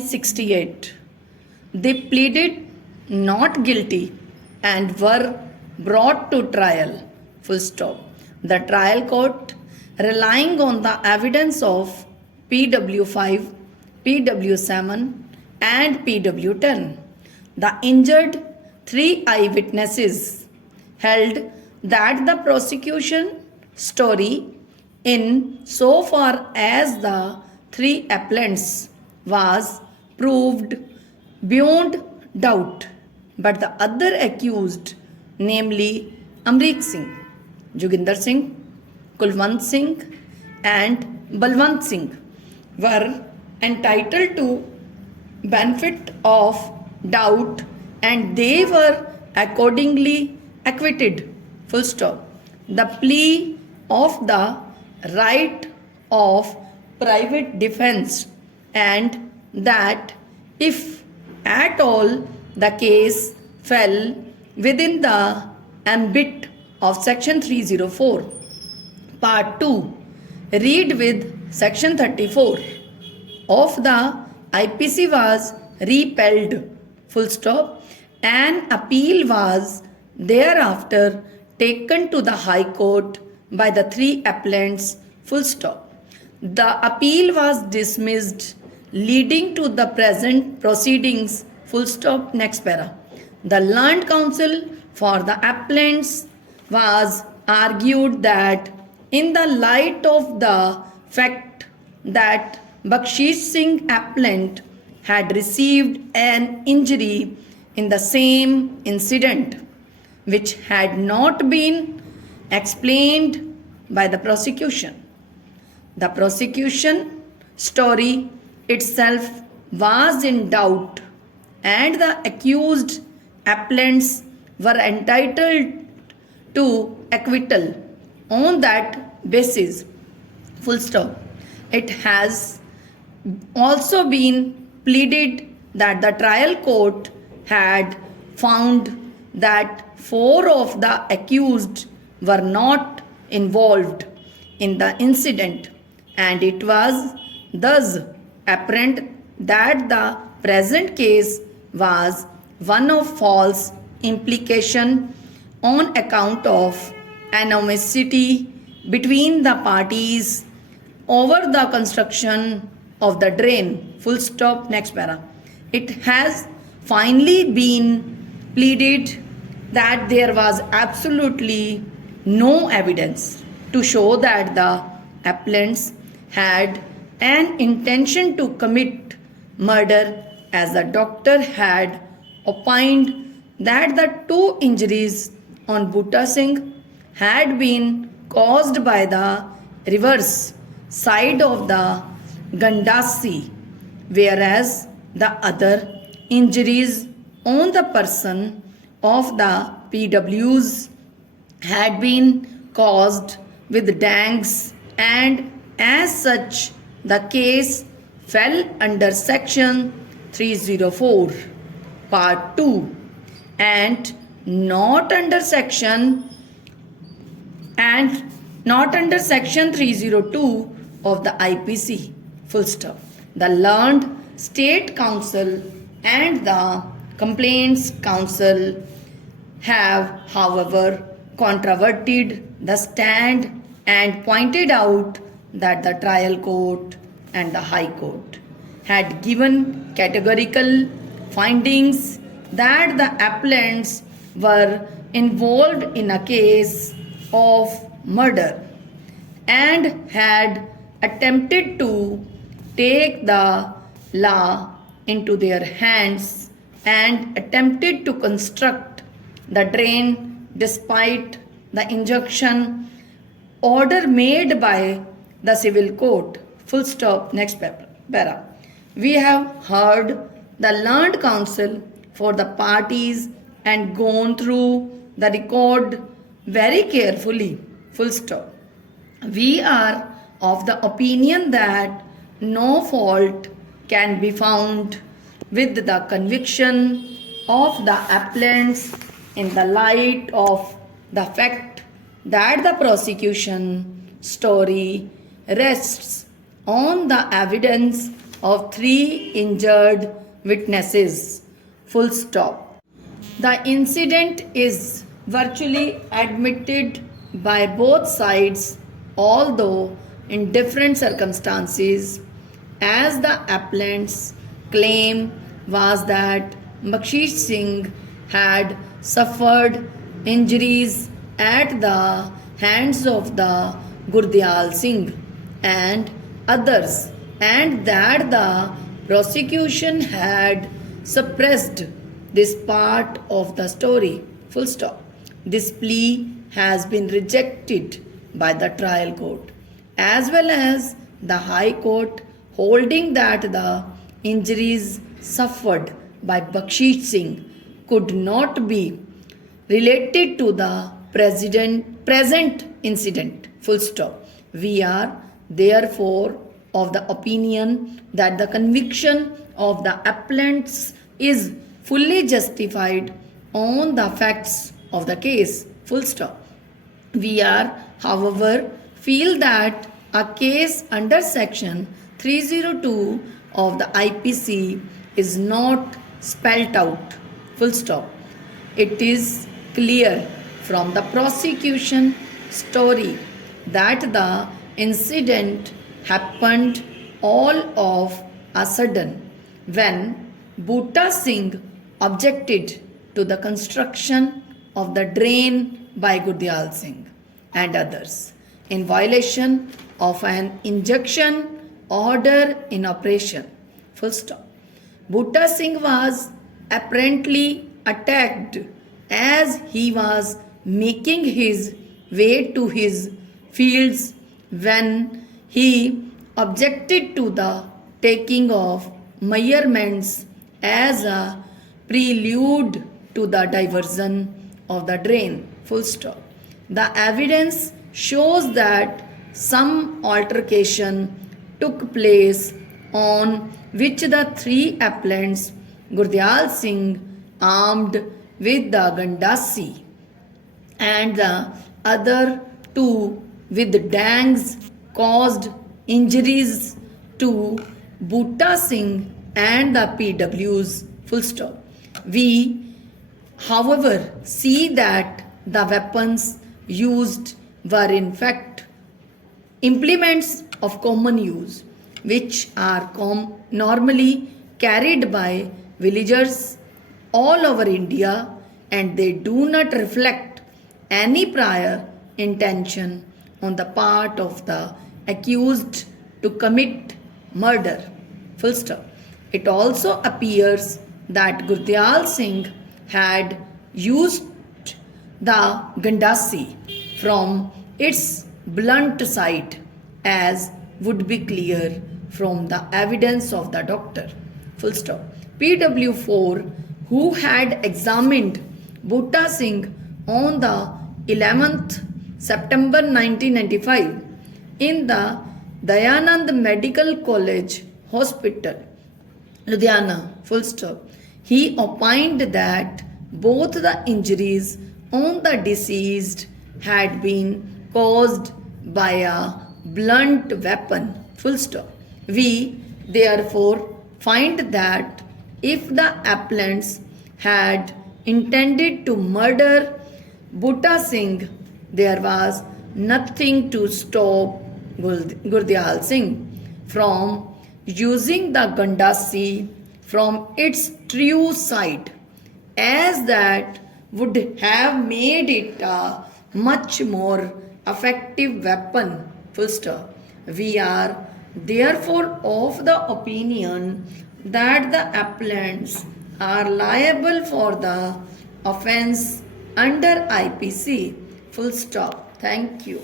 68. They pleaded not guilty and were brought to trial. Full stop. The trial court, relying on the evidence of PW5, PW7, and PW10, the injured three eyewitnesses held that the prosecution story, in so far as the three appellants, was proved beyond doubt, but the other accused, namely Amrik Singh, Joginder Singh, Kulwant Singh, and Balwant Singh, were entitled to benefit of doubt and they were accordingly acquitted. Full stop. The plea of the right of private defense and that if at all the case fell within the ambit of section 304 part 2 read with section 34 of the IPC was repelled. Full stop. An appeal was thereafter taken to the High Court by the three appellants. Full stop. The appeal was dismissed, leading to the present proceedings. Full stop. Next para. The learned counsel for the appellants was argued that in the light of the fact that Bakshish Singh appellant had received an injury in the same incident which had not been explained by the prosecution. The prosecution story itself was in doubt and the accused appellants were entitled to acquittal on that basis. Full stop. It has also been pleaded that the trial court had found that four of the accused were not involved in the incident and it was thus apparent that the present case was one of false implication on account of animosity between the parties over the construction of the drain. Full stop. Next para. It has finally been pleaded that there was absolutely no evidence to show that the appellants had an intention to commit murder, as the doctor had opined that the two injuries on Butta Singh had been caused by the reverse side of the Gandasi, whereas the other injuries on the person of the PWs had been caused with dangs and as such the case fell under section 304 part 2 and not under section 302 of the IPC. Full stop. The learned state counsel and the complaints counsel have, however, controverted the stand and pointed out that the trial court and the High Court had given categorical findings that the appellants were involved in a case of murder and had attempted to take the law into their hands and attempted to construct the drain despite the injunction order made by the civil court. Full stop. Next para. We have heard the learned counsel for the parties and gone through the record very carefully. Full stop. We are of the opinion that no fault can be found with the conviction of the appellants in the light of the fact that the prosecution story rests on the evidence of 3 injured witnesses. Full stop. The incident is virtually admitted by both sides, although in different circumstances, as the appellant's claim was that Bakshish Singh had suffered injuries at the hands of the Gurdial Singh and others, and that the prosecution had suppressed this part of the story. Full stop. This plea has been rejected by the trial court as well as the High Court, holding that the injuries suffered by Bakshish Singh could not be related to the present incident. Full stop. We are therefore of the opinion that the conviction of the appellants is fully justified on the facts of the case. Full stop. We are, however, feel that a case under section 302 of the IPC is not spelt out. Full stop. It is clear from the prosecution story that the incident happened all of a sudden when Bhutta Singh objected to the construction of the drain by Gurdial Singh and others in violation of an injunction order in operation. Full stop. Bhutta Singh was apparently attacked as he was making his way to his fields when he objected to the taking of measurements as a prelude to the diversion of the drain. Full stop. The evidence shows that some altercation took place on which the 3 appellants, Gurdial Singh armed with the gandasi and the other 2 with dangs, caused injuries to Bhutta Singh and the PWs. Full stop. We, however, see that the weapons used were in fact implements of common use, which are normally carried by villagers all over India, and they do not reflect any prior intention on the part of the accused to commit murder. Full stop. It also appears that Gurdial Singh had used the gandasi from its blunt side, as would be clear from the evidence of the doctor. Full stop. PW4, who had examined Bhutta Singh on the 11th September 1995 in the Dayanand Medical College Hospital, Ludhiana. Full stop. He opined that both the injuries on the deceased had been caused by a blunt weapon. Full stop. We therefore find that if the appellants had intended to murder Bhutta Singh, there was nothing to stop Gurdial Singh from using the gandasi from its true side, as that would have made it a much more effective weapon. Full stop. We are therefore of the opinion that the appellants are liable for the offence under IPC. Full stop. Thank you.